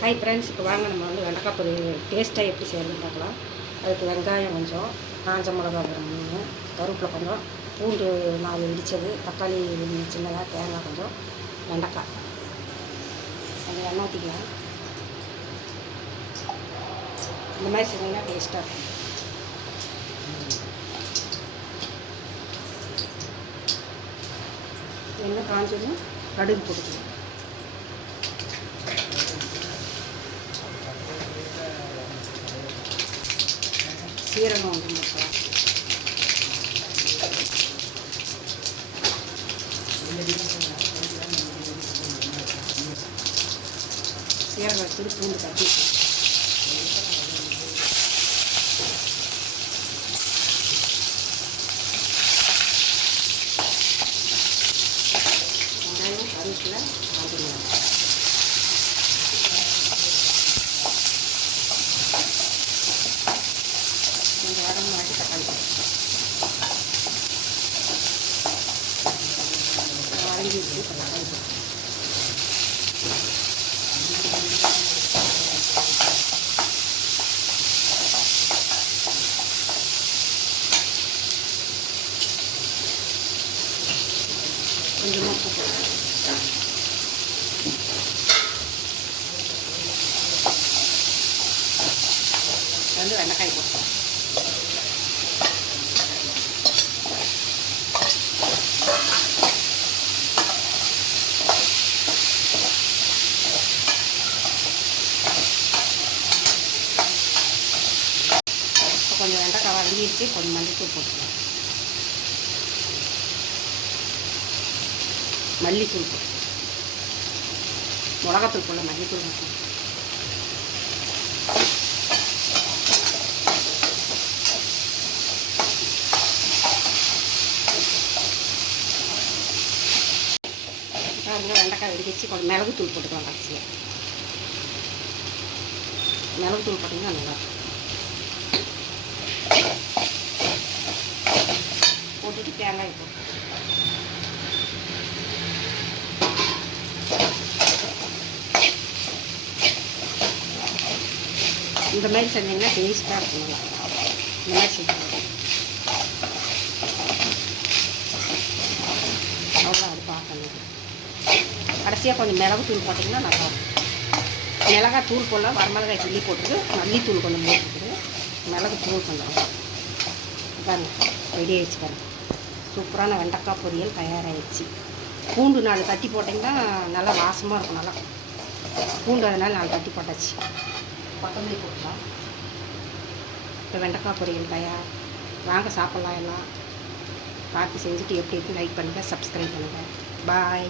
Hi friends, இப்போ வாங்க நம்ம வந்து வெண்டைக்காய் பொரியல் டேஸ்ட்டாக எப்படி செய்யறதுன்னு பார்க்கலாம். அதுக்கு வெங்காயம் கொஞ்சம், காஞ்ச மிளகா ஒரு 3, கருவேப்பிலை கொஞ்சம், பூண்டு 4 இடித்தது, தக்காளி சின்னதாக, தேங்காய் கொஞ்சம், வெண்டைக்காய். அது எண்ணெய் ஊற்றிக்கலாம். இந்த மாதிரி செஞ்சிங்கன்னா டேஸ்ட்டாக இருக்கும். எண்ணெய் காஞ்சதும் கடுகு போட்டுக்கலாம். சீரகம் வந்து போட்டுக்கலாம். சீரகம் வச்சு பூண்டு தட்டி வெங்காயம் கருவேப்பிலை ஆட்டிடலாம். கொஞ்சம் வடங்கு வாட்டி தக்காளி வதங்கி வச்சு தக்காளி கொஞ்சமாக உப்பு வந்து வெண்டைக்காய் போட்டுக்கலாம். கொஞ்சம் வெண்டைக்காய் வதங்கிடுச்சு, கொஞ்சம் மல்லித்தூள் போட்டுக்கலாம். மல்லித்தூள் போட்டு மிளகாத்தூள் போடல, மல்லித்தூள் போட்டு வெண்டைக்காய் வெடிச்சு கொஞ்சம் மிளகுத்தூள் போட்டுக்கலாம். கடைசியாக மிளகுத்தூள் போட்டிங்கன்னா நல்லாயிருக்கும். போட்டுட்டு தேங்காய் போட்டு இந்த மாதிரி செஞ்சிங்கன்னா டேஸ்ட்டாக இருக்கும். நல்லா இந்த மாதிரி செஞ்சு அவ்வளோ அது பார்க்கணும். கடைசியாக கொஞ்சம் மிளகுத்தூள் போட்டிங்கன்னா நல்லாயிருக்கும். மிளகாய் தூள் போடலாம், வரமிளகாய் கிள்ளி போட்டுட்டு மல்லித்தூள் கொஞ்சம் போட்டுட்டு மிளகுத்தூள் கொஞ்சம் பாருங்க, ரெடி ஆகிடுச்சு பாருங்க. சூப்பரான வெண்டைக்காய் பொரியல் தயாராகிடுச்சு. பூண்டு 4 தட்டி போட்டிங்கன்னா நல்லா வாசமாக இருக்கும். நல்லா பூண்டு அதனால் 4 தட்டி போட்டாச்சு. கொத்தமல்லி போட்டுக்கலாம். இப்போ வெண்டைக்காய் பொரியல் தயார். வாங்க சாப்பிட்லாம். எல்லாம் பார்த்து செஞ்சுட்டு எப்படி இருக்குன்னு லைக் பண்ணுங்கள், சப்ஸ்கிரைப் பண்ணுங்கள். பாய்.